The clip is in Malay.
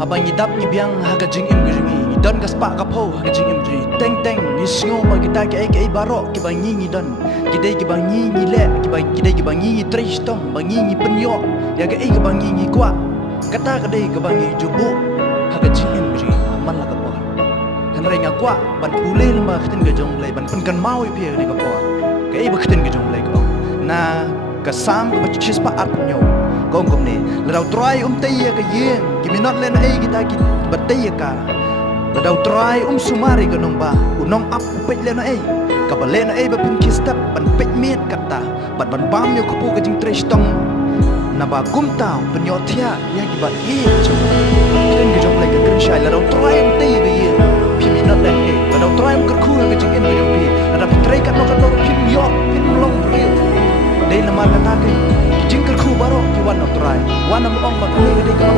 habang idap ni biang hagajing imgringi don gaspa kapo hagajing imgri teng teng ni singo magita ke barok ki bangi don kidai ki bangi le kidai ki bangi tristong bangi penyo ya ke bangi kwa kata kadai ke bangi jubu hagajing imgri man la kapo han renga kwa ban pule lamba khtin ga jong lai ban penkan mau pi ni kapo ke ba khtin ga jong lai ko na kasam ko chis pa at nyo gong gom ni ladau try tay ka yen kiminot len ai kita ki batay ka ladau try sumari ka nong ba unong up pet len ai ka ba len ai ba pin kistap ban pet miet kata bat ban bam yo kupu ka jing trash tong na ba kum tao penyot thia ya ki ba ye chu ken ka jong lai ka kren shai ladau try tay ka yen kiminot len ai ladau try ka khu ka jing en ka pi ladau try ka no pin yo pin long real dei lamar kata ke jingkar khu baro ki wan try wan am ong ma ka dei ka